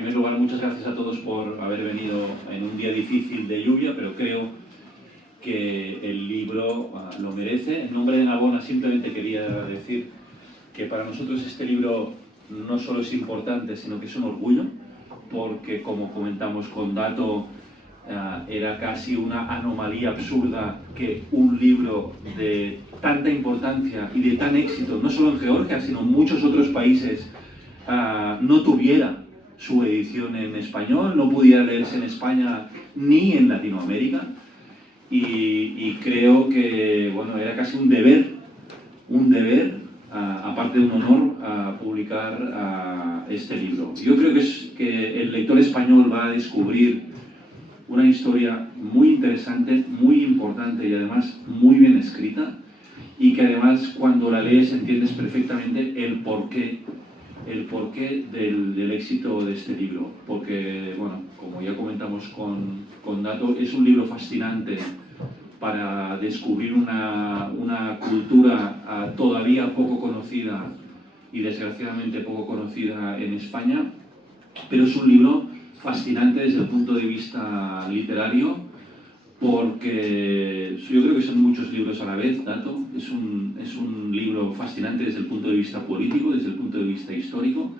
primer lugar, muchas gracias a todos por haber venido en un día difícil de lluvia, pero creo que el libro lo merece. En nombre de Narbona simplemente quería decir que para nosotros este libro no solo es importante, sino que es un orgullo, porque como comentamos con Dato, era casi una anomalía absurda que un libro de tanta importancia y de tan éxito, no solo en Georgia, sino en muchos otros países, no tuviera su edición en español, no pudiera leerse en España ni en Latinoamérica. Y creo que bueno, era casi un deber, aparte de un honor, publicar este libro. Yo creo que el lector español va a descubrir una historia muy interesante, muy importante y además muy bien escrita, y que además cuando la lees entiendes perfectamente el porqué del éxito de este libro. Porque, bueno, como ya comentamos con Dato, es un libro fascinante para descubrir una cultura todavía poco conocida y desgraciadamente poco conocida en España, pero es un libro fascinante desde el punto de vista literario, porque yo creo que son muchos libros a la vez, Dato. Es un libro fascinante desde el punto de vista político, desde el punto de vista histórico,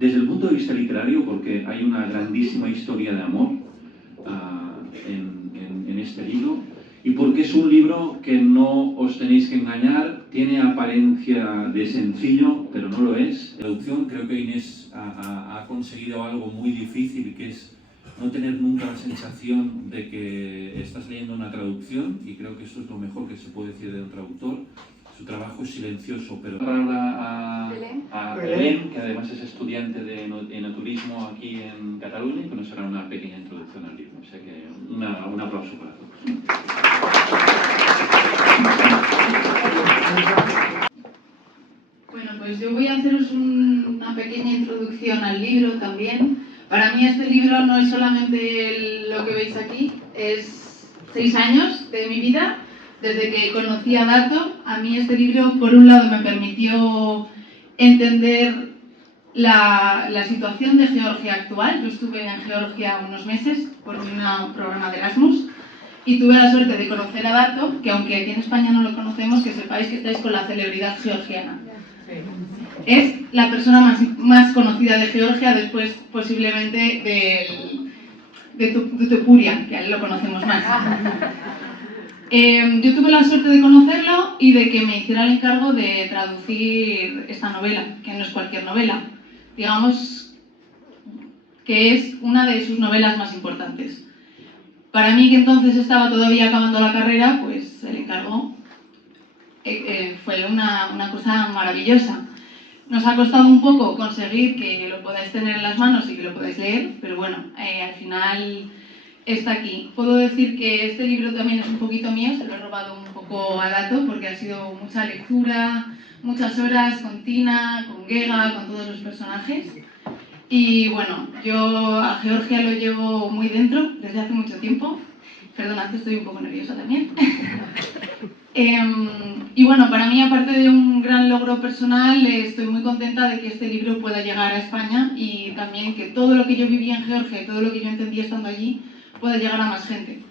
desde el punto de vista literario, porque hay una grandísima historia de amor en este libro, y porque es un libro que no os tenéis que engañar, tiene apariencia de sencillo, pero no lo es. La traducción, creo que Inés ha conseguido algo muy difícil, que es no tener nunca la sensación de que estás leyendo una traducción, y creo que eso es lo mejor que se puede decir de un traductor. Su trabajo es silencioso, pero ahora a Belén, que además es estudiante de enoturismo aquí en Cataluña, y que nos hará una pequeña introducción al libro. O sea que un aplauso para todos. Bueno, pues yo voy a haceros una pequeña introducción al libro también. Para mí este libro no es solamente lo que veis aquí, es 6 años de mi vida. Desde que conocí a Dato, a mí este libro, por un lado, me permitió entender la situación de Georgia actual. Yo estuve en Georgia unos meses por un programa de Erasmus y tuve la suerte de conocer a Dato, que aunque aquí en España no lo conocemos, que sepáis que estáis con la celebridad georgiana. Es la persona más conocida de Georgia, después posiblemente de Tupuria, que a él lo conocemos más. Yo tuve la suerte de conocerlo y de que me hiciera el encargo de traducir esta novela, que no es cualquier novela. Digamos que es una de sus novelas más importantes. Para mí, que entonces estaba todavía acabando la carrera, pues el encargo fue una cosa maravillosa. Nos ha costado un poco conseguir que lo podáis tener en las manos y que lo podáis leer, pero bueno, al final está aquí. Puedo decir que este libro también es un poquito mío, se lo he robado un poco a Dato, porque ha sido mucha lectura, muchas horas con Tina, con Gega, con todos los personajes. Y bueno, yo a Georgia lo llevo muy dentro desde hace mucho tiempo. Perdonad que estoy un poco nerviosa también. Y bueno, para mí, aparte de un gran logro personal, estoy muy contenta de que este libro pueda llegar a España, y también que todo lo que yo viví en Georgia y todo lo que yo entendí estando allí pueda llegar a más gente,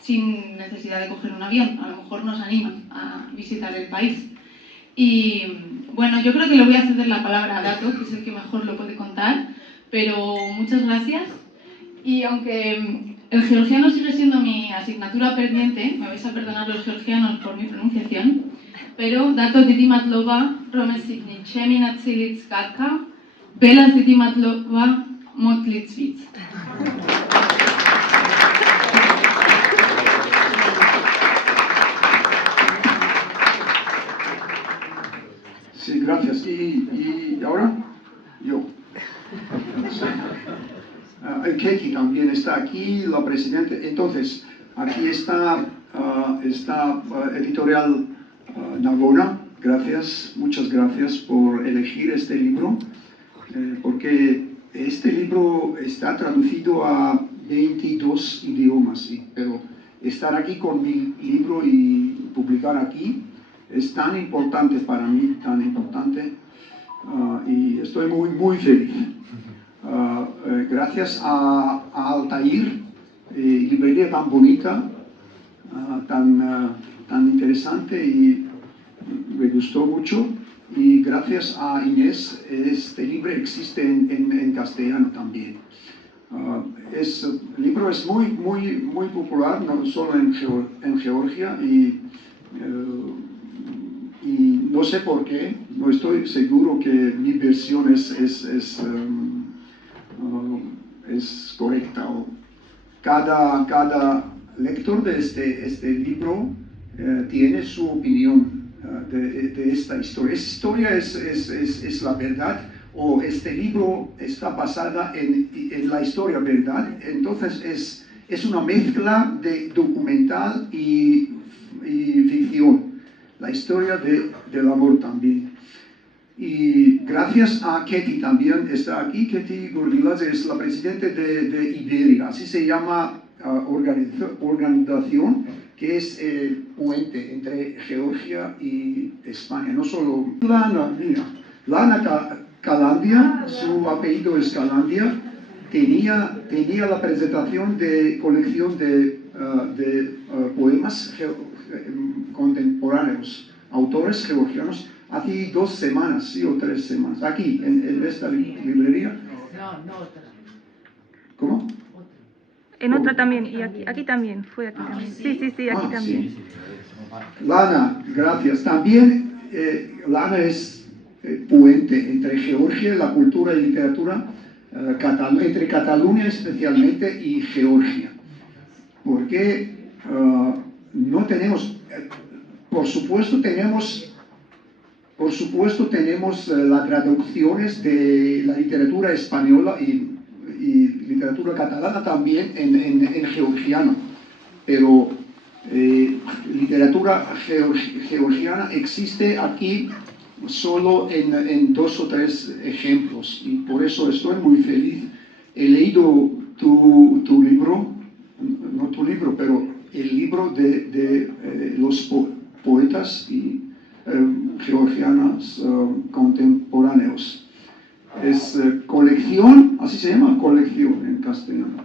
sin necesidad de coger un avión. A lo mejor nos animan a visitar el país. Y bueno, yo creo que le voy a ceder la palabra a Dato, que es el que mejor lo puede contar, pero muchas gracias. Y aunque el georgiano sigue siendo mi asignatura pendiente, me vais a perdonar los georgianos por mi pronunciación, pero Dato Didimatlova, Romesikni Cheminatzilitz Katka, Belas Didimatlova Motlitzvitz. Sí, gracias. ¿Y ahora? Yo. El Keki también está aquí, la presidenta. Entonces, aquí está editorial Narbona. Gracias, muchas gracias por elegir este libro, porque este libro está traducido a 22 idiomas, ¿sí? Pero estar aquí con mi libro y publicar aquí es tan importante para mí, y estoy muy, muy feliz. Gracias. gracias a Altair, librería tan bonita, tan interesante y me gustó mucho. Y gracias a Inés, este libro existe en castellano también. El libro es muy popular, no solo en Georgia, y no sé por qué, no estoy seguro que mi versión es correcta. Cada lector de este libro tiene su opinión de esta historia. Esta historia es la verdad, o este libro está basada en la historia verdad. Entonces es una mezcla de documental y ficción. La historia del amor también. Y gracias a Ketty también está aquí. Ketty Gorgilas es la presidenta de Iberia, así se llama organización, que es el puente entre Georgia y España. No solo Lana Calandia, su apellido es Calandia, tenía la presentación de colección de poemas contemporáneos, autores georgianos, hace 2 semanas, sí, o 3 semanas, aquí, en esta librería. No, otra. ¿Cómo? En otra también, y aquí también, fue aquí también. Sí, aquí también. Sí. Lana, gracias. También Lana es puente entre Georgia, la cultura y literatura, entre Cataluña especialmente y Georgia. Porque no tenemos, por supuesto tenemos las traducciones de la literatura española y literatura catalana también en georgiano, pero literatura georgiana existe aquí solo en 2 o 3 ejemplos, y por eso estoy muy feliz. He leído tu libro, no tu libro, pero el libro de los poetas y georgianos contemporáneos. Es colección, así se llama, colección en castellano.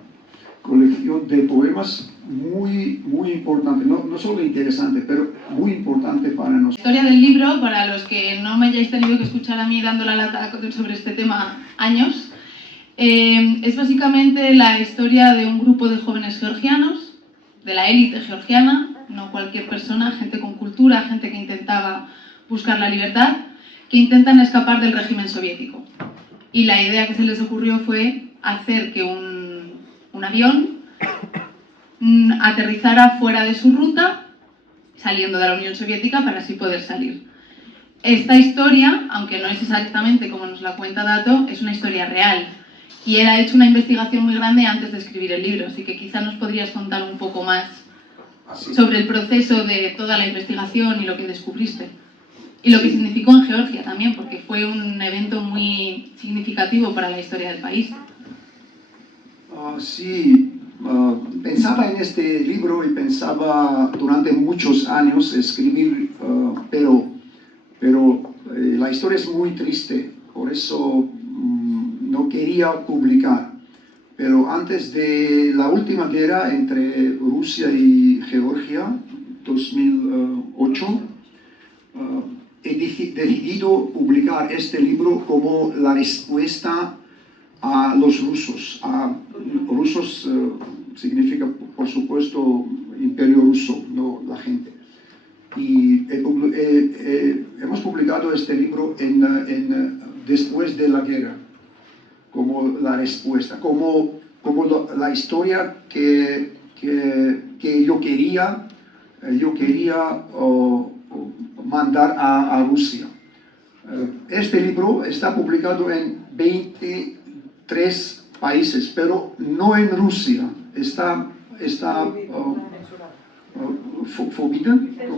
Colección de poemas muy importante, no solo interesante, pero muy importante para nosotros. La historia del libro, para los que no me hayáis tenido que escuchar a mí dando la lata sobre este tema años, es básicamente la historia de un grupo de jóvenes georgianos, de la élite georgiana, no cualquier persona, gente con cultura, gente que intentaba buscar la libertad, que intentan escapar del régimen soviético. Y la idea que se les ocurrió fue hacer que un avión aterrizara fuera de su ruta, saliendo de la Unión Soviética, para así poder salir. Esta historia, aunque no es exactamente como nos la cuenta Dato, es una historia real. Y él ha hecho una investigación muy grande antes de escribir el libro, así que quizá nos podrías contar un poco más sobre el proceso de toda la investigación y lo que descubriste. Y lo que significó en Georgia también, porque fue un evento muy significativo para la historia del país. Pensaba en este libro y pensaba durante muchos años escribir, pero la historia es muy triste, por eso no quería publicar. Pero antes de la última guerra entre Rusia y Georgia, 2008, he decidido publicar este libro como la respuesta a los rusos. Rusos significa, por supuesto, Imperio Ruso, no la gente. Y hemos publicado este libro después de la guerra, como la respuesta, como la historia que yo quería mandar a Rusia. Este libro está publicado en 23 países, pero no en Rusia. Está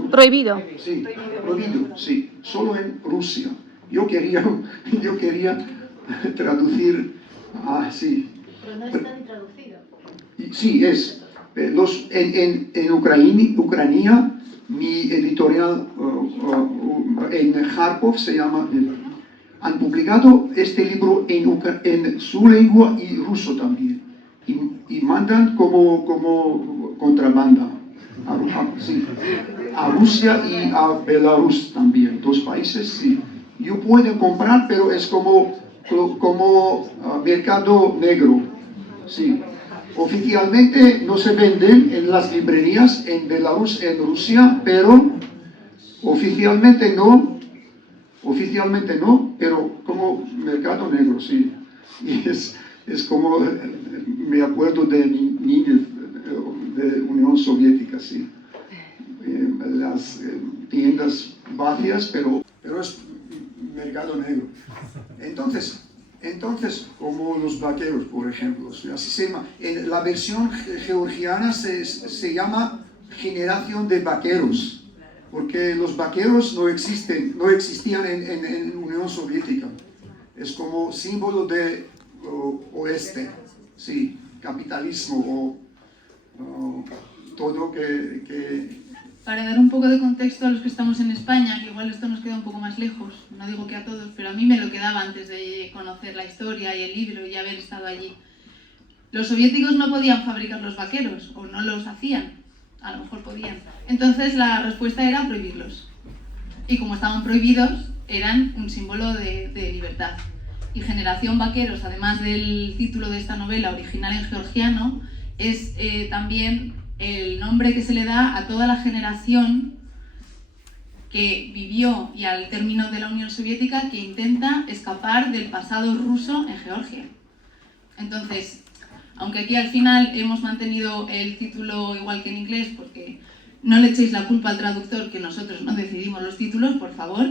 Prohibido. Sí, prohibido, sí, solo en Rusia. Yo quería traducir, sí. Pero no está ni traducido. Sí, es. En Ucrania, mi editorial en Kharkov se llama han publicado este libro en su lengua y ruso también. Y mandan como contrabanda a Rusia y a Belarus también, dos países, sí. Yo puedo comprar, pero es como mercado negro, sí. Oficialmente no se venden en las librerías en Belarus, en Rusia, pero oficialmente no, pero como mercado negro, sí. Y es como, me acuerdo de mi niñez de Unión Soviética, sí. Las tiendas vacías, pero es mercado negro. Entonces, como los vaqueros, por ejemplo, así se llama. En la versión georgiana se llama generación de vaqueros, porque los vaqueros no existían en Unión Soviética. Es como símbolo de oeste, sí, capitalismo o todo que... Para dar un poco de contexto a los que estamos en España, que igual esto nos queda un poco más lejos, no digo que a todos, pero a mí me lo quedaba antes de conocer la historia y el libro y haber estado allí. Los soviéticos no podían fabricar los vaqueros, o no los hacían, a lo mejor podían. Entonces la respuesta era prohibirlos. Y como estaban prohibidos, eran un símbolo de libertad. Y Generación Vaqueros, además del título de esta novela original en georgiano, es también el nombre que se le da a toda la generación que vivió y al término de la Unión Soviética que intenta escapar del pasado ruso en Georgia. Entonces, aunque aquí al final hemos mantenido el título igual que en inglés, porque no le echéis la culpa al traductor que nosotros no decidimos los títulos, por favor.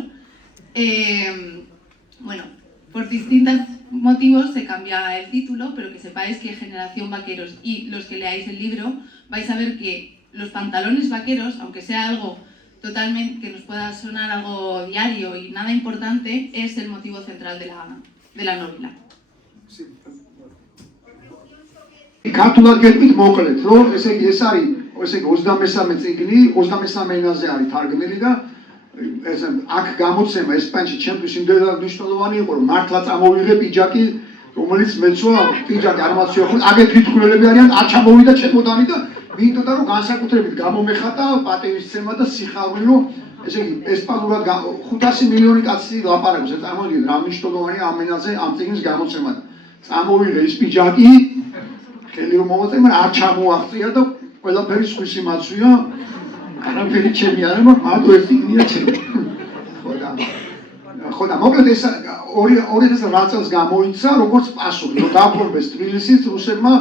Bueno, por distintos motivos se cambia el título, pero que sepáis que Generación Vaqueros y los que leáis el libro vais a ver que los pantalones vaqueros, aunque sea algo totalmente que nos pueda sonar algo diario y nada importante, es el motivo central de la novela. ქართულად გეტყვით მოკლედ, რომ ესე იგი ეს არის 23 წიგნი, 23 ენაზე არის თარგმნილი და ეს აქ გამოცემა ესპანეთში ჩემთვის იმდენად მნიშვნელოვანი იყო, რომ მართლა წამოვიღე პიჯაკი, რომელიც მეცვა პიჯაკი არ მაცვია, აგეთ თვითმკვლელები არიან, არ ჩამოვიდა ჩემოდანი და მინდოდა რომ განსაკუთრებით გამომეხატა პატივისცემა და სიხარული, რომ ესე იგი ესპანურად 500 მილიონი კაცი ლაპარაკობს, წარმოვიდგინეთ რა მნიშვნელოვანია ამ ენაზე ამ წიგნის გამოცემა. წამოვიღე ის პიჯაკი ხელი რომ მოვაწერ, მაგრამ არ ჩამოაღწია და ყველაფერი სხვისი მაცვია, არაფერი ჩემი არ მაქვს, მარტო ეს წიგნია ჩემი. ხო და მოკლედ ეს 2008 წელს გამოიცა როგორც პასუხი, რომ დაბრუნდეს თბილისის რუსებმა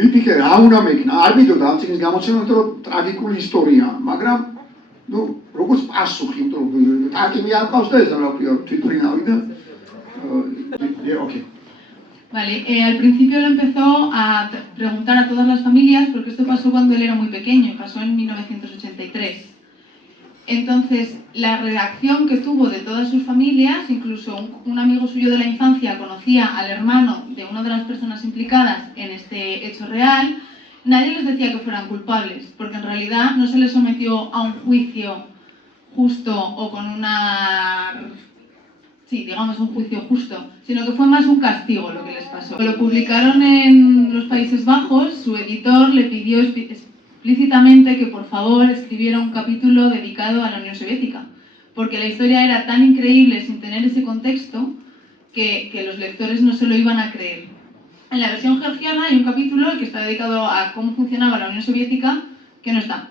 ვიფიქრე რა უნდა მექნა, არ მიდოდა ამ წიგნის გამოცემა, იმიტომ რომ ტრაგიკული ისტორიაა, მაგრამ ნუ როგორც პასუხი, იმიტომ რომ ტაკიმი არ ყავს და ეს რა ქვია თვითმფრინავი და ოკეი. Vale, al principio lo empezó a preguntar a todas las familias, porque esto pasó cuando él era muy pequeño, pasó en 1983. Entonces, la reacción que tuvo de todas sus familias, incluso un amigo suyo de la infancia conocía al hermano de una de las personas implicadas en este hecho real, nadie les decía que fueran culpables, porque en realidad no se les sometió a un juicio justo o con digamos un juicio justo, sino que fue más un castigo lo que les pasó. Lo publicaron en los Países Bajos, su editor le pidió explícitamente que por favor escribiera un capítulo dedicado a la Unión Soviética, porque la historia era tan increíble sin tener ese contexto que los lectores no se lo iban a creer. En la versión georgiana hay un capítulo que está dedicado a cómo funcionaba la Unión Soviética que no está.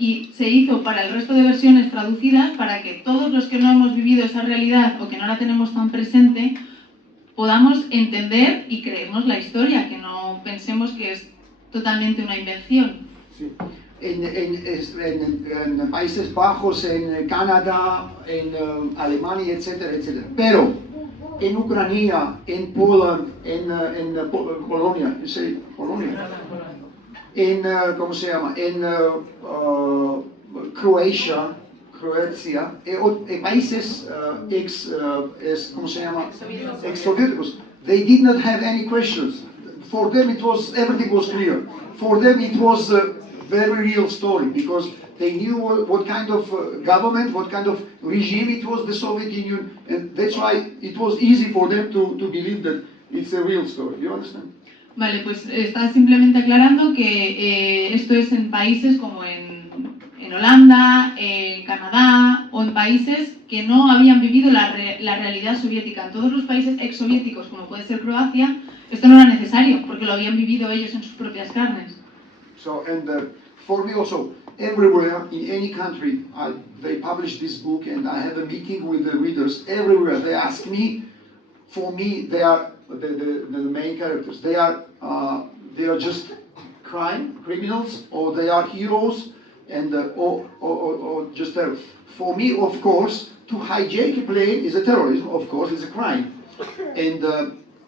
Y se hizo para el resto de versiones traducidas para que todos los que no hemos vivido esa realidad o que no la tenemos tan presente podamos entender y creernos la historia, que no pensemos que es totalmente una invención. Sí. En Países Bajos, en Canadá, en Alemania, etcétera, etcétera. Pero en Ucrania, en Polonia, en Polonia, en, ¿cómo se llama? En Croacia, países ¿cómo se llama? Ex-soviéticos. They did not have any questions. For them everything was clear. For them it was very real story, because they knew what kind of government, what kind of regime it was, the Soviet Union, and that's why it was easy for them to believe that it's a real story. You understand? Vale, pues está simplemente aclarando que esto es en países como en Holanda, en Canadá o en países que no habían vivido la realidad soviética. En todos los países exsoviéticos, como puede ser Croacia, esto no era necesario porque lo habían vivido ellos en sus propias carnes. So, and for me also, everywhere in any country, they publish this book, and I have a meeting with the readers everywhere. They ask me, for me, they are the main characters. They are just criminals, or they are heroes, and or just for me, of course, to hijack a plane is a terrorism. Of course, it's a crime, and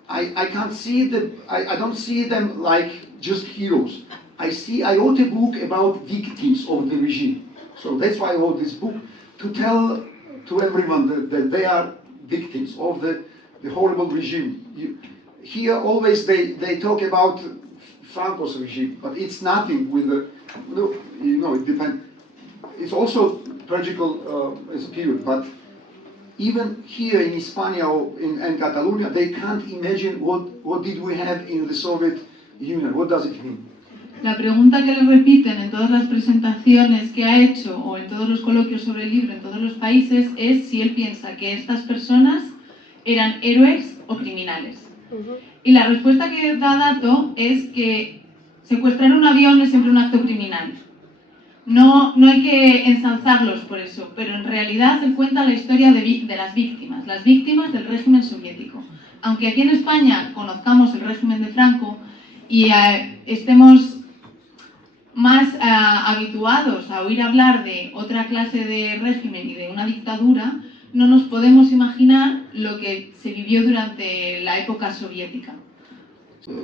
I can't see I don't see them like just heroes. I wrote a book about victims of the regime. So that's why I wrote this book, to tell to everyone that they are victims of the horrible regime. Here always they talk about Franco's regime, but it's nothing with the, it depends. It's also tragical as a period, but even here in Hispania or in Catalonia, they can't imagine what did we have in the Soviet Union. What does it mean? La pregunta que le repiten en todas las presentaciones que ha hecho o en todos los coloquios sobre el libro en todos los países es si él piensa que estas personas eran héroes o criminales. Y la respuesta que da Dato es que secuestrar un avión es siempre un acto criminal. No hay que ensalzarlos por eso, pero en realidad él cuenta la historia de las víctimas del régimen soviético. Aunque aquí en España conozcamos el régimen de Franco y estemos más habituados a oír hablar de otra clase de régimen y de una dictadura, no nos podemos imaginar lo que se vivió durante la época soviética.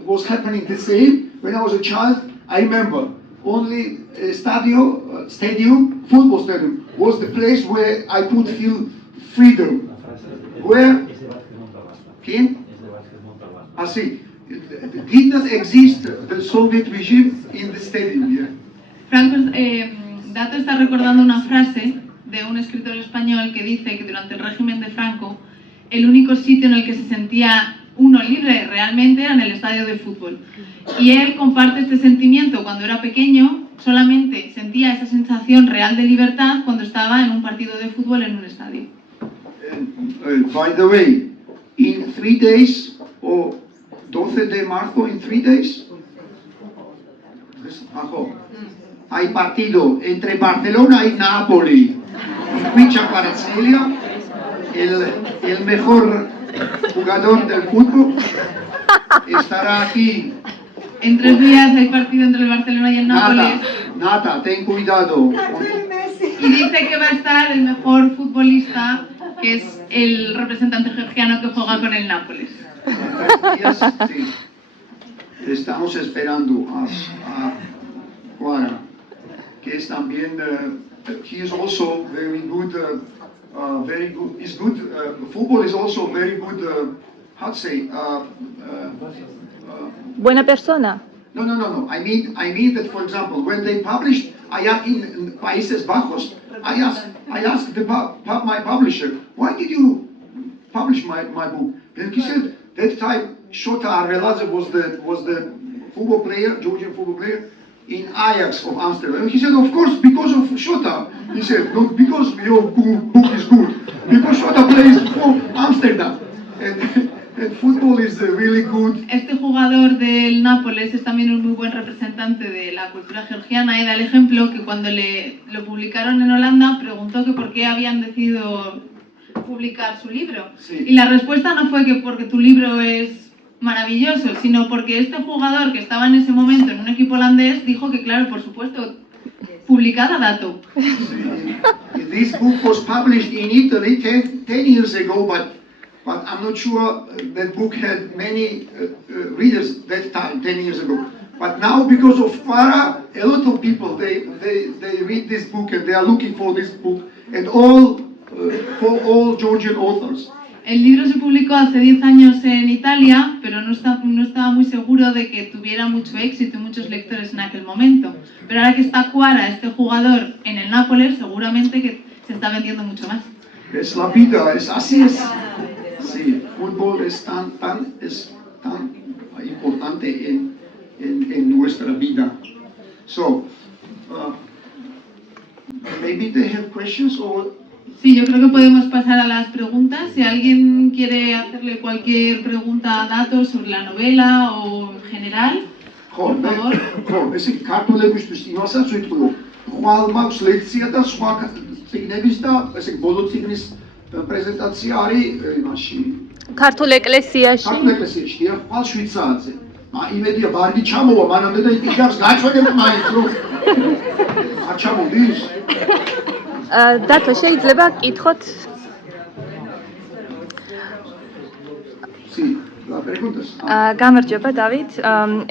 Was happening the same when I was a child. I remember only stadium, football stadium, was the place where I could feel freedom. Where? ¿Quién? Así. Did not exist the Soviet regime in the stadium here. Dato está recordando una frase de un escritor español que dice que durante el régimen de Franco el único sitio en el que se sentía uno libre realmente era en el estadio de fútbol. Y él comparte este sentimiento cuando era pequeño, solamente sentía esa sensación real de libertad cuando estaba en un partido de fútbol en un estadio. By the way, in 3 days, or 12 de marzo, in 3 days, hay partido entre Barcelona y Napoli. Micha Kvaratskhelia, el mejor jugador del fútbol, estará aquí. En 3 días hay partido entre el Barcelona y el Nápoles. Nata, ten cuidado. Y dice que va a estar el mejor futbolista, que es el representante georgiano que juega con el Nápoles. Sí. Estamos esperando a Clara, que es también, he is also very good, is good, football is also very good, how to say, Buena persona. No. I mean that, for example, when they published, in Países Bajos, I asked my publisher, why did you publish my book? And he said, that time, Shota Arveladze was the football player, Georgian football player, in Ajax of Amsterdam. And he said, of course, because of Shota. He said, not because your book is good, because Shota plays for Amsterdam. And football is really good. Este jugador del Nápoles es también un muy buen representante de la cultura georgiana y da el ejemplo que cuando lo publicaron en Holanda preguntó que por qué habían decidido publicar su libro. Sí. Y la respuesta no fue que porque tu libro es maravilloso, sino porque este jugador que estaba en ese momento en un equipo holandés dijo que claro, por supuesto, publicada Dato. This book was published in Italy 10 years ago, but I'm not sure that book had many readers that time, 10 years ago. But now, because of Farah, a lot of people, they read this book and they are looking for this book, and for all Georgian authors. El libro se publicó hace 10 años en Italia, pero no estaba muy seguro de que tuviera mucho éxito y muchos lectores en aquel momento. Pero ahora que está Cuara, este jugador, en el Nápoles, seguramente que se está vendiendo mucho más. Es la vida, así es. Sí, fútbol es tan importante en nuestra vida. So, maybe they have questions or... Sí, yo creo que podemos pasar a las preguntas. Si alguien quiere hacerle cualquier pregunta, datos sobre la novela o en general, por favor. Ესე ქართველებისთვის იმასაც ვიტყვი, ხვალ მაქვს ლექცია და სხვა წიგნების და ესე ბოლო წიგნის პრეზენტაცია არის იმაში. ქართულ ეკლესიაში. ქართულ ეკლესიაში, ხვალ 7 საათზე. იმედია ბარგი ჩამოვა მანამდე და იტიგავს გაჩვენებ მაინც რომ არ ჩამოდის. დათო, შეიძლება გკითხოთ? Sí, la preguntas. გამარჯობა დავით.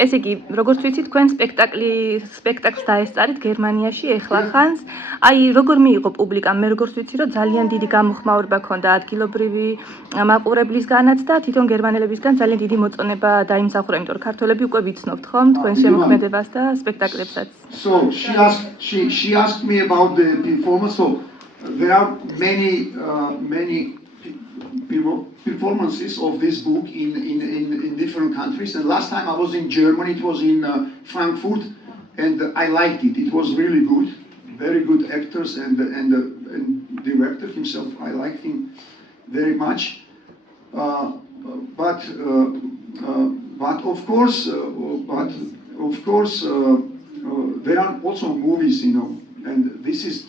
ესე იგი, როგორც ვიცი, თქვენ სპექტაკლს დაესწარით გერმანიაში ეხლახანს. აი, როგორ მიიღო პუბლიკამ? მე როგორც ვიცი, რომ ძალიან დიდი გამოხმაურება ჰქონდა ადგილობრივი მაყურებლისგანაც და თვითონ გერმანელებისგან ძალიან დიდი მოწონება დაიმსახურა, იმიტომ რომ ქართველები უკვე ვიცნობთ, ხომ, თქვენ შემოქმედებას და სპექტაკლებსაც. So she asked me about the performance. So there are many performances of this book in different countries. And last time I was in Germany, it was in Frankfurt, and I liked it. It was really good, very good actors and director himself. I liked him very much. But of course, there are also movies, and this is,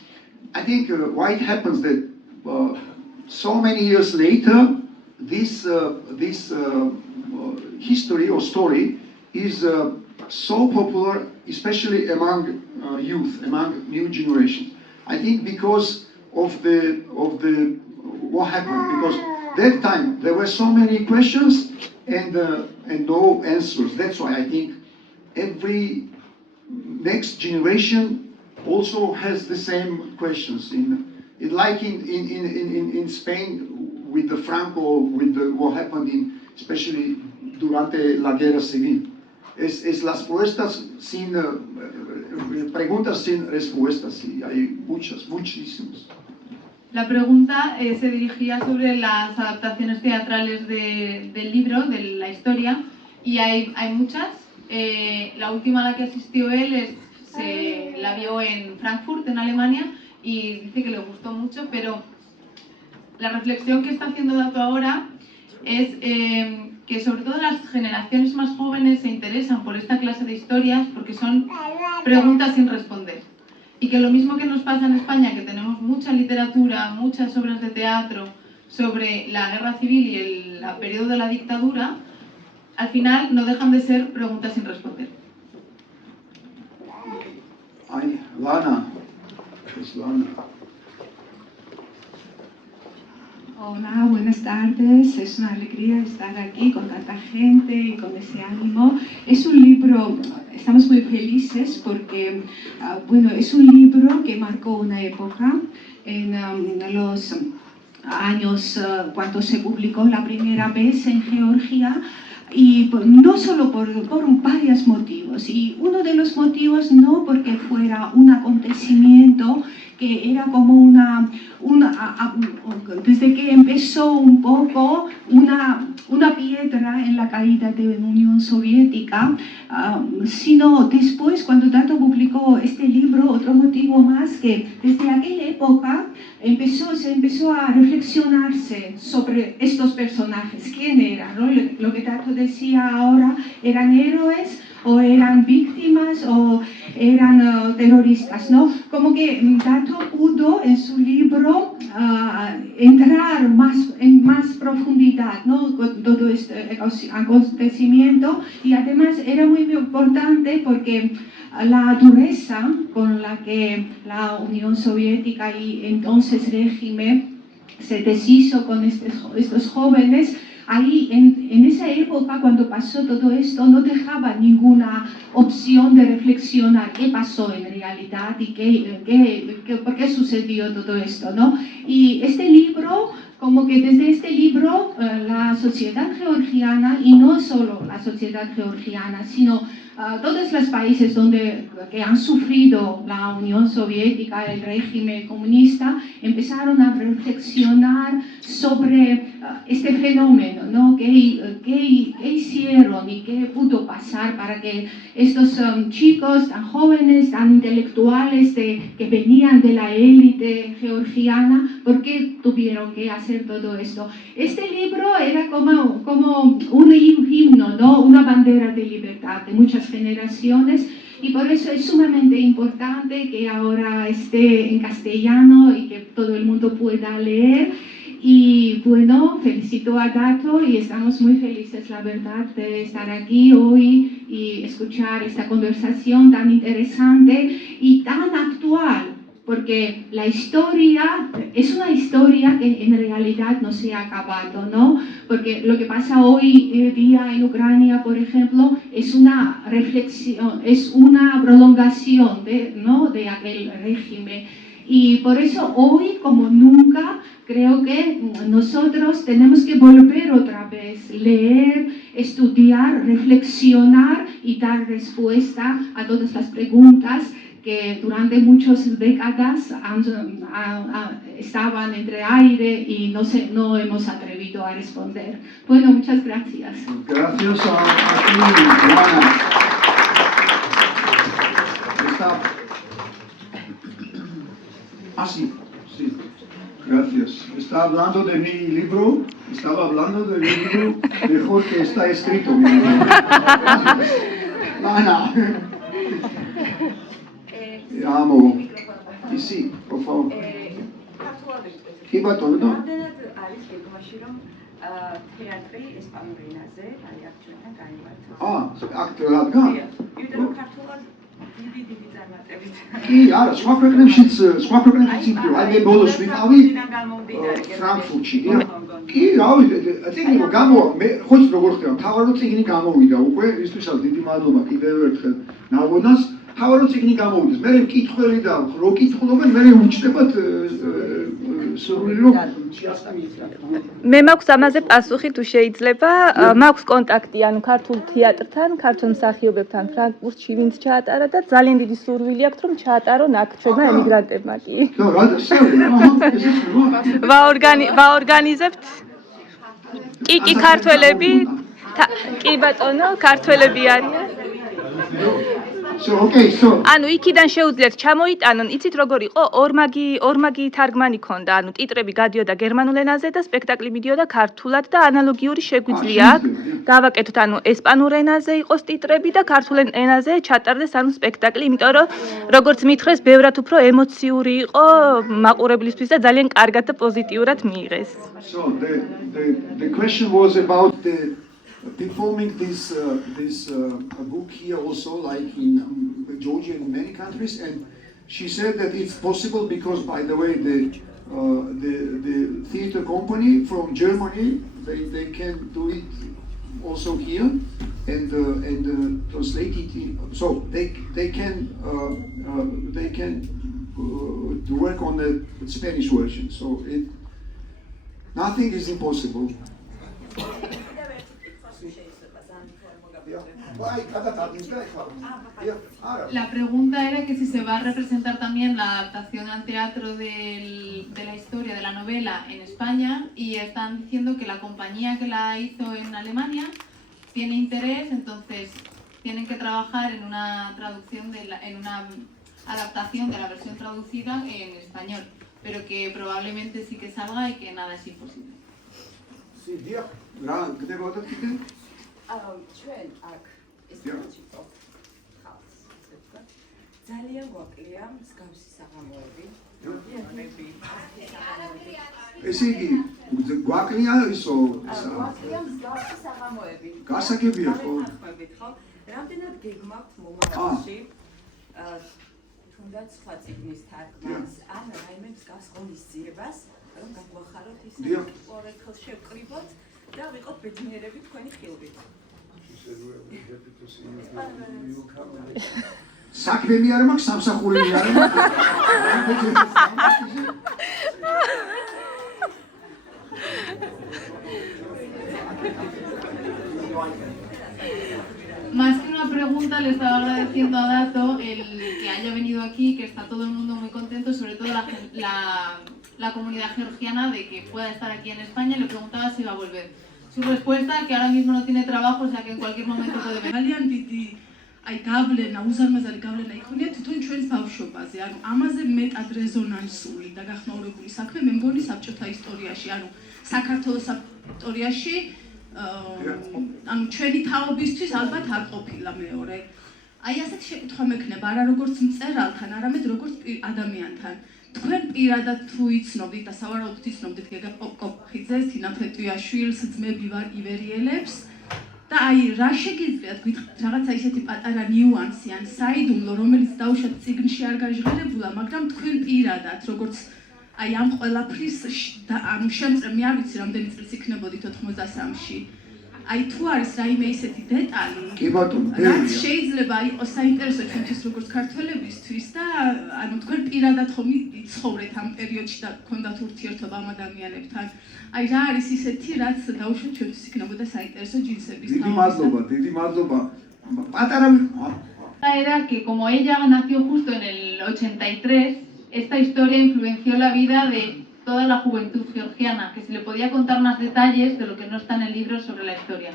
I think, why it happens that so many years later, this history or story is so popular, especially among youth, among new generations. I think because of what happened, because that time there were so many questions and no answers. That's why I think every next generation also has the same questions. Like in Spain with the Franco, with what happened especially durante la Guerra Civil. Es las preguntas sin respuestas, y hay muchísimas. La pregunta se dirigía sobre las adaptaciones teatrales del libro, de la historia, y hay muchas. La última a la que asistió él la vio en Frankfurt, en Alemania, y dice que le gustó mucho, pero la reflexión que está haciendo Dato ahora es que sobre todo las generaciones más jóvenes se interesan por esta clase de historias porque son preguntas sin responder. Y que lo mismo que nos pasa en España, que tenemos mucha literatura, muchas obras de teatro sobre la guerra civil y el periodo de la dictadura, al final no dejan de ser preguntas sin responder. Ay, Lana. Hola, buenas tardes. Es una alegría estar aquí con tanta gente y con ese ánimo. Es un libro, estamos muy felices porque, es un libro que marcó una época en los años cuando se publicó la primera vez en Georgia. Y no solo por varios motivos, y uno de los motivos no porque fuera un acontecimiento que era como desde que empezó un poco una piedra en la caída de la Unión Soviética, sino después cuando Dato publicó este libro, otro motivo más que desde aquella época se empezó a reflexionarse sobre estos personajes, quién eran, ¿no? Lo que Dato decía ahora, ¿eran héroes o eran víctimas o eran terroristas, ¿no? Como que Dato pudo en su libro entrar en más profundidad, ¿no? Con todo este acontecimiento, y además era muy importante porque la dureza con la que la Unión Soviética y entonces régimen se deshizo con estos jóvenes, ahí en esa época cuando pasó todo esto no dejaba ninguna opción de reflexionar qué pasó en realidad y por qué sucedió todo esto, ¿no? Y este libro como que desde este libro la sociedad georgiana, y no solo la sociedad georgiana, sino todos los países que han sufrido la Unión Soviética, el régimen comunista, empezaron a reflexionar sobre este fenómeno, ¿no? ¿Qué hicieron y qué pudo pasar para que estos chicos tan jóvenes, tan intelectuales, que venían de la élite georgiana, por qué tuvieron que hacer todo esto? Este libro era como un himno, ¿no? Una bandera de libertad de muchas generaciones, y por eso es sumamente importante que ahora esté en castellano y que todo el mundo pueda leer. Y bueno, felicito a Dato y estamos muy felices, la verdad, de estar aquí hoy y escuchar esta conversación tan interesante y tan actual, porque la historia es una historia que en realidad no se ha acabado, ¿no? Porque lo que pasa hoy día en Ucrania, por ejemplo, es una reflexión, es una prolongación de aquel régimen. Y por eso hoy, como nunca, creo que nosotros tenemos que volver otra vez, leer, estudiar, reflexionar y dar respuesta a todas las preguntas que durante muchas décadas estaban entre aire y no hemos atrevido a responder. Bueno, muchas gracias. Gracias a ti, Juana. Sí. Gracias. Estaba hablando de mi libro, mejor que está escrito. Gracias. Ana. Te amo. Y sí, por favor. ¿Qué todo? აქტიურად კი არა სხვა ქვეყნებშიც იფრთხილ აი მე ბოლოს ვიყავი ფრანკფურტში კი რავი წიგნი გამოვა მე ხო ის როგორ ხდება მთავარ რომ წიგნი გამოვიდა უკვე ისთვისაც დიდი მადლობა კიდევ ერთხელ ნავონას მთავარ რომ წიგნი გამოვიდეს მე მკითხველი და რო კითხულობენ მე უჩნდებათ სურვილი რომ მე მაქვს ამაზე პასუხი თუ შეიძლება მაქვს კონტაქტი ანუ ქართულ თეატრთან ქართულ მსახიობებთან ფრანკფურტში ვინც ჩაატარა და ძალიან დიდი სურვილი აქვს რომ ჩაატარონ აქ ჩვენმა ემიგრანტებმა კი ვაორგანიზებთ კი ქართველები კი ბატონო ქართველები არიან ანუ იქიდან შეუძლიათ ჩამოიტანონ, იცით როგორ იყო? ორმაგი თარგმანი ქონდა, ანუ ტიტრები გადიოდა გერმანულ ენაზე და სპექტაკლი მიდიოდა ქართულად და ანალოგიური შეგვიძლია აქ გავაკეთოთ, ანუ ესპანურ ენაზე იყოს ტიტრები და ქართულ ენაზე ჩატარდეს ანუ სპექტაკლი, იმიტომ რომ როგორც მითხრეს, ბევრად უფრო ემოციური იყო მაყურებლისთვის და ძალიან კარგად და პოზიტიურად მიიღეს. So the question was about performing this book here also, like in Georgia and many countries, and she said that it's possible because, by the way, the theater company from Germany they can do it also here and translate it so they can work on the Spanish version. So nothing is impossible. La pregunta era que si se va a representar también la adaptación al teatro de la historia de la novela en España, y están diciendo que la compañía que la hizo en Alemania tiene interés, entonces tienen que trabajar en una traducción en una adaptación de la versión traducida en español, pero que probablemente sí que salga y que nada es imposible. Sí, ძალიან გვაკლია მსგავსი საღამოები. ესე იგი, გვაკლია ისო გვაკლია მსგავსი საღამოები. გასაგებია ხო? რამდენად გეგმავთ მომავალში თუნდაც სხვა წიგნის თარგმანს ან რაიმე მსგავს ღონისძიებას, რომ გაგვახაროთ ის პორეკელს შევკრიბოთ და ვიყოთ ბედნიერები თქვენი ხილვით. საქმეები არ მაქვს, სამსახურები არ მაქვს. pregunta le estaba agradeciendo a Dato el que haya venido aquí, que está todo el mundo muy contento, sobre todo la comunidad georgiana, de que pueda estar aquí en España, y le preguntaba si iba a volver. Su respuesta, que ahora mismo no tiene trabajo, o sea que en cualquier momento puede venir. აი გავლენა, უზარმაზარი გავლენა იქონია თვითონ ჩვენს ბავშვობაზე, ანუ ამაზე მეტად რეზონანსული და გახმაურებული საქმე მე მგონი საბჭოთა ისტორიაში, ანუ საქართველოს ისტორიაში, ანუ ჩვენი თაობისთვის ალბათ არ ყოფილა მეორე. აი ასეთ შეკითხვა მექნება არა როგორც მწერალთან, არამედ როგორც ადამიანთან. თქვენ პირადად თუ იცნობდით და სავარაუდოდ იცნობდით გეგა კოპხიძეს, თინა ფეტვიაშვილს, ძმები ვარ ივერიელებს. და აი რა შეგიძლიათ გითხრათ რაღაცა ისეთი პატარა ნიუანსი ან საიდუმლო, რომელიც დაუშვათ წიგნში არ გაჟღერებულა, მაგრამ თქვენ პირადად როგორც აი ამ ყველაფრის ანუ შემწე მე არ ვიცი რამდენი წლის იქნებოდით 93-ში. აი თუ არის რაიმე ისეთი დეტალი, კი ბატონო, რაც შეიძლება იყოს საინტერესო ჩვენთვის როგორც ქართველებისთვის და ანუ თქვენ პირადად ხომ იცხოვრეთ ამ პერიოდში და გქონდათ ურთიერთობა ამ ადამიანებთან. აი რა არის ისეთი, რაც დაუშვათ ჩვენთვის იქნებოდა საინტერესო ჯინსების თაობა. დიდი მადლობა. პატარა Era que como ella nació justo en el 83, esta historia influenció la vida de toda la juventud georgiana, que se le podía contar más detalles de lo que no está en el libro sobre la historia,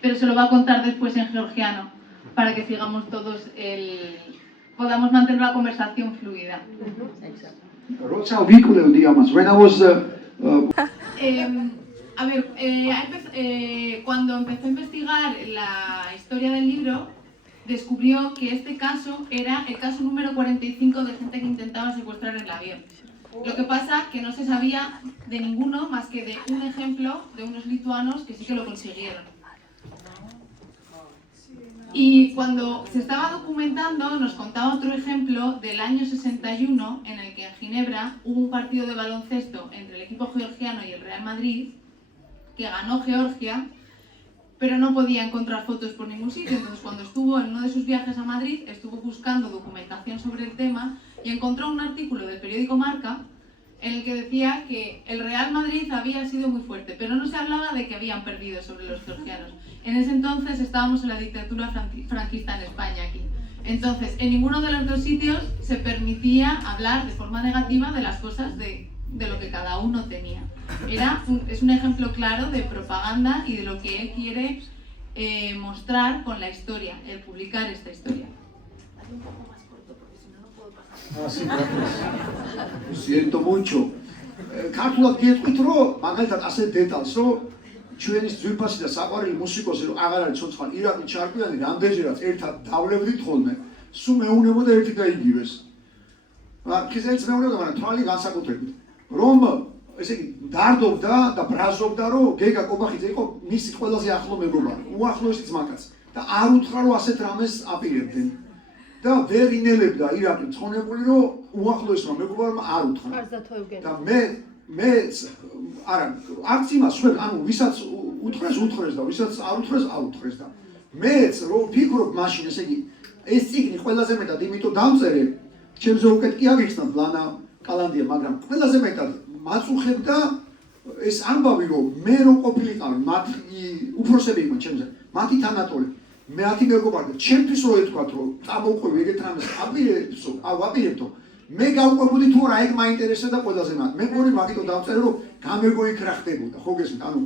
pero se lo va a contar después en georgiano, para que sigamos todos podamos mantener la conversación fluida. A ver, cuando empezó a investigar la historia del libro, descubrió que este caso era el caso número 45 de gente que intentaba secuestrar el avión. Lo que pasa que no se sabía de ninguno más que de un ejemplo de unos lituanos que sí que lo consiguieron. Y cuando se estaba documentando nos contaba otro ejemplo del año 61 en el que en Ginebra hubo un partido de baloncesto entre el equipo georgiano y el Real Madrid que ganó Georgia, pero no podía encontrar fotos por ningún sitio. Entonces cuando estuvo en uno de sus viajes a Madrid estuvo buscando documentación sobre el tema y encontró un artículo del periódico Marca en el que decía que el Real Madrid había sido muy fuerte, pero no se hablaba de que habían perdido sobre los georgianos. En ese entonces estábamos en la dictadura franquista en España aquí. Entonces, en ninguno de los dos sitios se permitía hablar de forma negativa de las cosas de lo que cada uno tenía. Es un ejemplo claro de propaganda y de lo que él quiere mostrar con la historia, el publicar esta historia. Hazlo un poco más corto, porque si no, no puedo pasar. Sí, gracias. Siento mucho. ქართულად გეტყვით, რომ მაგალითად ასე დეტალს, რომ ჩვენის ძვირფასი და საყვარელი მუსიკოსი რომ აღარ არის ცოცხალი, ირაკლი ჩარკვიანი რამდენჯერაც ერთად დავლევდით ხოლმე, სულ მეუნებოდა ერთი და იგივეს. ქიზელიც მეუნებოდა, მაგრამ თვალი განსაკუთრებით. რომ ესე იგი დარდობდა და ბრაზობდა, რომ გეგა კობახიძე იყო მისი ყველაზე ახლო მეგობარი, უახლოესი ძმაკაც და არ უთხრა, რომ ასეთ რამეს აპირებდნენ. და ვერ ინელებდა ირაკლი ცხონებული, რომ უახლოესმა მეგობარმა არ უთხრა. და მე არა, არც იმას ვერ, ანუ ვისაც უთხრეს და ვისაც არ უთხრეს, არ უთხრეს და მეც რომ ვფიქრობ მაშინ, ესე იგი ეს წიგნი ყველაზე მეტად იმიტომ დამწერე, ჩემზე უკეთ კი აგიხსნათ ლანა კალანდია, მაგრამ ყველაზე მეტად მაწუხებდა ეს ამბავი, რომ მე რომ ყოფილიყავი მათი უფროსები იყვნენ ჩემზე, მათი თანატოლი, მათი მეგობარი და ჩემთვის რო ეთქვათ, რომ წამოვყვევი ეგეთ რამეს აპირებდო, მე გავყვებოდი თუ რა ეგ მაინტერესებდა ყველაზე მეტად. მე მგონი მაგითო დავწერე, რომ გამეგო იქ რა ხდებოდა, ხო გესმით? ანუ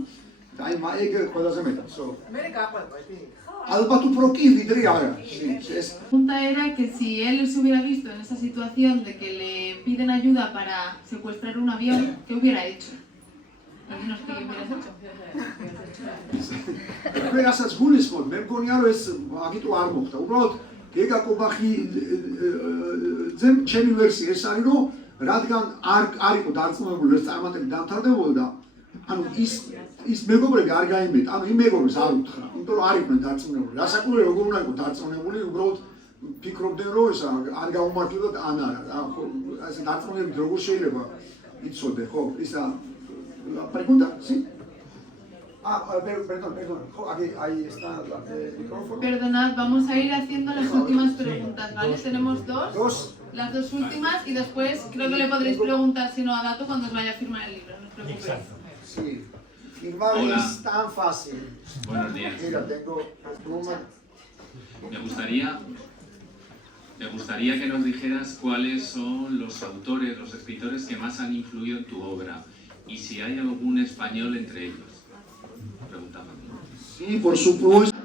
აი ეგ ყველაზე მეტად. მე გაყვებოდი. ალბათ უფრო კი ვიდრე არა. La pregunta era que si él se hubiera visto en esa situación de que le piden ayuda para secuestrar un avión, ¿qué hubiera hecho? Dinos qué hubieras hecho. მე რასაც გულისხმობ, მე მგონია რომ ეს აგიტო არ მოხდა. უბრალოდ გეგა კობახიძემ ჩემი ვერსია ეს არის, რომ რადგან არ იყო დარწმუნებული, ეს წარმატებით დამთავრდებოდა, ანუ ის მეგობრები არ გაიმეტა, ანუ იმ მეგობრებს არ უთხრა, იმიტომ რომ არ იყვნენ დარწმუნებული. რასაკვირველია, როგორ უნდა იყო დარწმუნებული, უბრალოდ ფიქრობდნენ, რომ ეს არ გაუმართლდა და ან არა. ეს დარწმუნებით როგორ შეიძლება იცოდე, ხო? ისა pregunta, sí. Perdón. Ahí está el micrófono. Perdonad, vamos a ir haciendo las últimas preguntas, ¿vale? Tenemos dos. Las dos últimas y después creo que le podréis preguntar, si no, a Dato cuando os vaya a firmar el libro, no os preocupéis. Sí. Firmar es tan fácil. Buenos días. Mira, tengo pluma. Me gustaría gustaría que nos dijeras cuáles son los autores, los escritores que más han influido en tu obra y si hay algún español entre ellos. Preguntaba. Sí, por supuesto.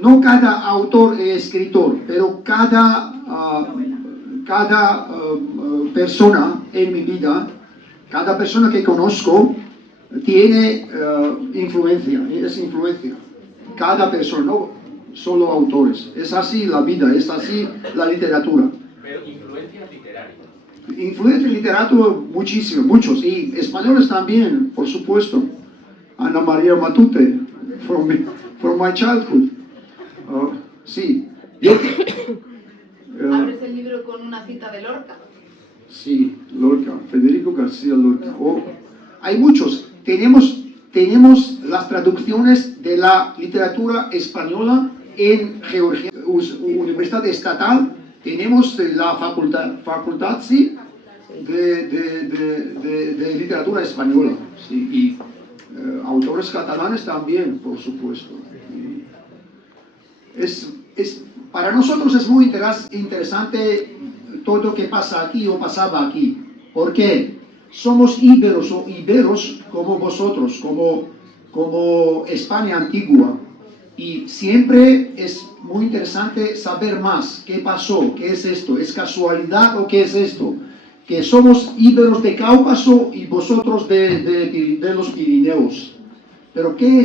No cada autor es escritor, pero cada persona en mi vida, cada persona que conozco tiene influencia, es influencia. Cada persona, no solo autores. Es así la vida, es así la literatura. Pero influencia literaria. Influencia literaria muchísimo, muchos. Y españoles también, por supuesto. Ana María Matute, from my childhood. Sí. Abres el libro con una cita de Lorca. Sí, Lorca, Federico García Lorca. Hay muchos. Tenemos las traducciones de la literatura española en Georgia, Universidad Estatal. Tenemos la facultad sí, de literatura española. Sí, y autores catalanes también, por supuesto. Para nosotros es muy interesante todo lo que pasa aquí o pasaba aquí. ¿Por qué? Somos íberos o iberos como vosotros, como España antigua. Y siempre es muy interesante saber más qué pasó, qué es esto, ¿es casualidad o qué es esto? Que somos íberos de Cáucaso y vosotros de los Pirineos. Pero ¿qué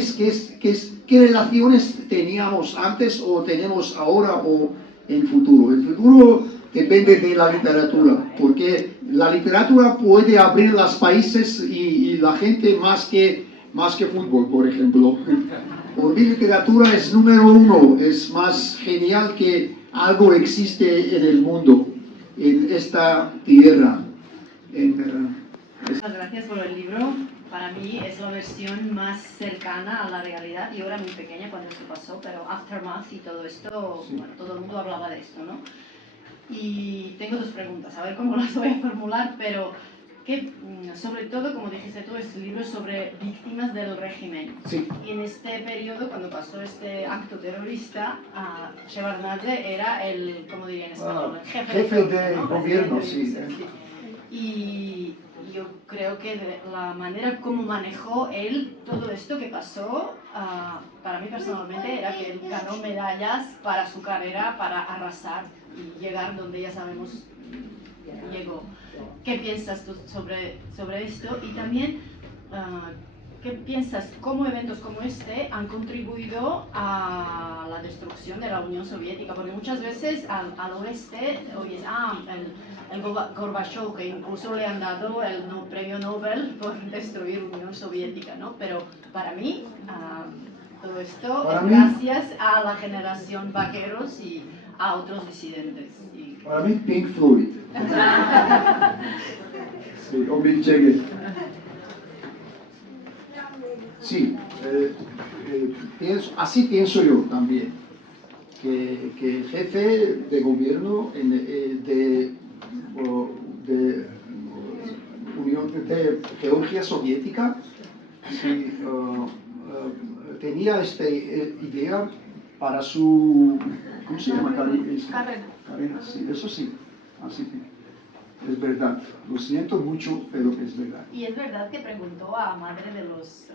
relaciones teníamos antes o tenemos ahora o en el futuro? El futuro depende de la literatura, porque la literatura puede abrir los países y la gente más que fútbol, por ejemplo. Por mi literatura es número uno, es más genial que algo existe en el mundo, en esta tierra. Muchas gracias por el libro. Para mí es la versión más cercana a la realidad. Yo era muy pequeña cuando esto pasó, pero Aftermath y todo esto, Sí. bueno, todo el mundo hablaba de esto, ¿no? Y tengo dos preguntas, a ver cómo las voy a formular, pero que sobre todo, como dijiste tú, este libro es sobre víctimas del régimen. Sí. Y en este periodo, cuando pasó este acto terrorista, Shevardnadze era el, ¿cómo diría en español? El Jefe de ¿no? gobierno, Sí. sí. Y yo creo que la manera como manejó él todo esto que pasó, para mí personalmente, era que él ganó medallas para su carrera, para arrasar y llegar donde ya sabemos llegó. ¿Qué piensas tú sobre esto? Y también, ¿qué piensas cómo eventos como este han contribuido a la destrucción de la Unión Soviética? Porque muchas veces al oeste oyes, el Gorbachev, que incluso le han dado el premio Nobel por destruir la Unión Soviética, ¿no? Pero para mí, todo esto es gracias a la generación vaqueros y a otros disidentes. Para mí, Pink Floyd. Sí, o Mick Jagger. Sí, así pienso yo también, que el jefe de gobierno de Georgia Soviética sí, tenía esta idea para su, ¿cómo se llama? Carrera, sí, eso sí, así que es verdad. Lo siento mucho, pero es verdad. ¿Y es verdad que preguntó a madre de los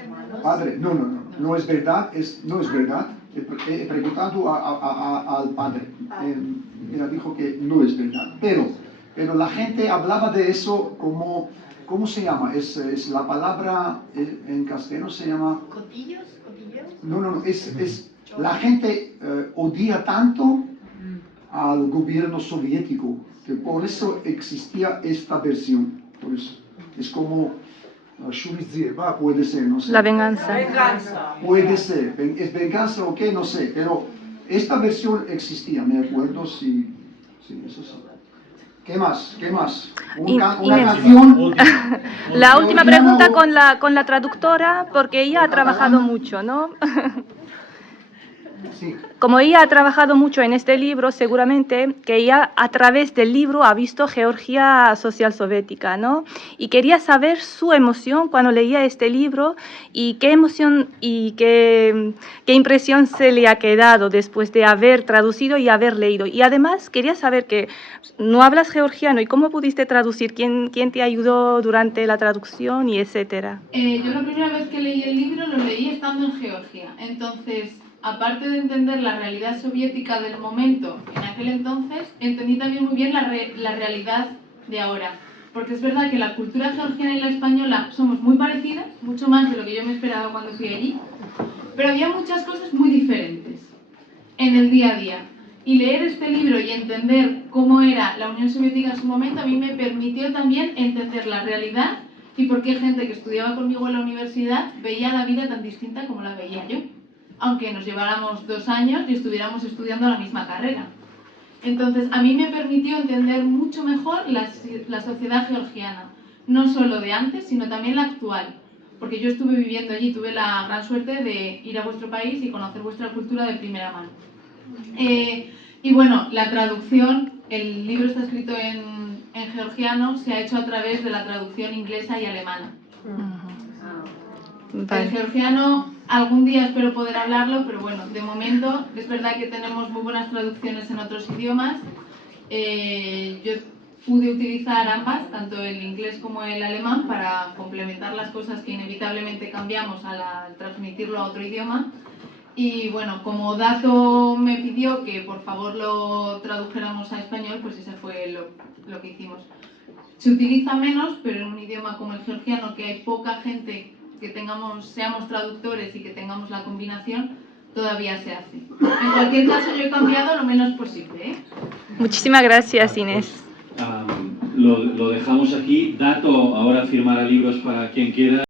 hermanos? Padre, no es verdad, no es verdad. He preguntado al padre. Él dijo que no es verdad. Pero la gente hablaba de eso como, ¿cómo se llama? Es la palabra en castellano se llama... ¿Cotillos? No, la gente odia tanto al gobierno soviético, que por eso existía esta versión. Por eso. Es como puede ser, no sé. La venganza. Puede ser, es venganza o qué, no sé, pero esta versión existía, me acuerdo, sí, eso sí. ¿Qué más? Una canción. La última pregunta con la traductora, porque ella ha trabajado mucho, ¿no? Sí. Como ella ha trabajado mucho en este libro, seguramente que ella a través del libro ha visto Georgia social soviética, ¿no? Y quería saber su emoción cuando leía este libro y qué emoción y qué impresión se le ha quedado después de haber traducido y haber leído. Y además quería saber que no hablas georgiano y cómo pudiste traducir, quién te ayudó durante la traducción y etcétera. Yo la primera vez que leí el libro lo leí estando en Georgia. Entonces, aparte de entender la realidad soviética del momento en aquel entonces, entendí también muy bien la realidad de ahora. Porque es verdad que la cultura georgiana y la española somos muy parecidas, mucho más de lo que yo me esperaba cuando fui allí, pero había muchas cosas muy diferentes en el día a día. Y leer este libro y entender cómo era la Unión Soviética en su momento a mí me permitió también entender la realidad y por qué gente que estudiaba conmigo en la universidad veía la vida tan distinta como la veía yo, aunque nos lleváramos 2 años y estuviéramos estudiando la misma carrera. Entonces, a mí me permitió entender mucho mejor la sociedad georgiana, no solo de antes, sino también la actual, porque yo estuve viviendo allí, tuve la gran suerte de ir a vuestro país y conocer vuestra cultura de primera mano. Y bueno, la traducción, el libro está escrito en georgiano, se ha hecho a través de la traducción inglesa y alemana. El georgiano, algún día espero poder hablarlo, pero bueno, de momento es verdad que tenemos muy buenas traducciones en otros idiomas. Yo pude utilizar ambas, tanto el inglés como el alemán, para complementar las cosas que inevitablemente cambiamos al transmitirlo a otro idioma. Y bueno, como Dato me pidió que por favor lo tradujéramos a español, pues ese fue lo que hicimos. Se utiliza menos, pero en un idioma como el georgiano, que hay poca gente que seamos traductores y que tengamos la combinación, todavía se hace. En cualquier caso, yo he cambiado lo menos posible, ¿eh? Muchísimas gracias, Inés. Lo dejamos aquí. Dato ahora firmará libros para quien quiera.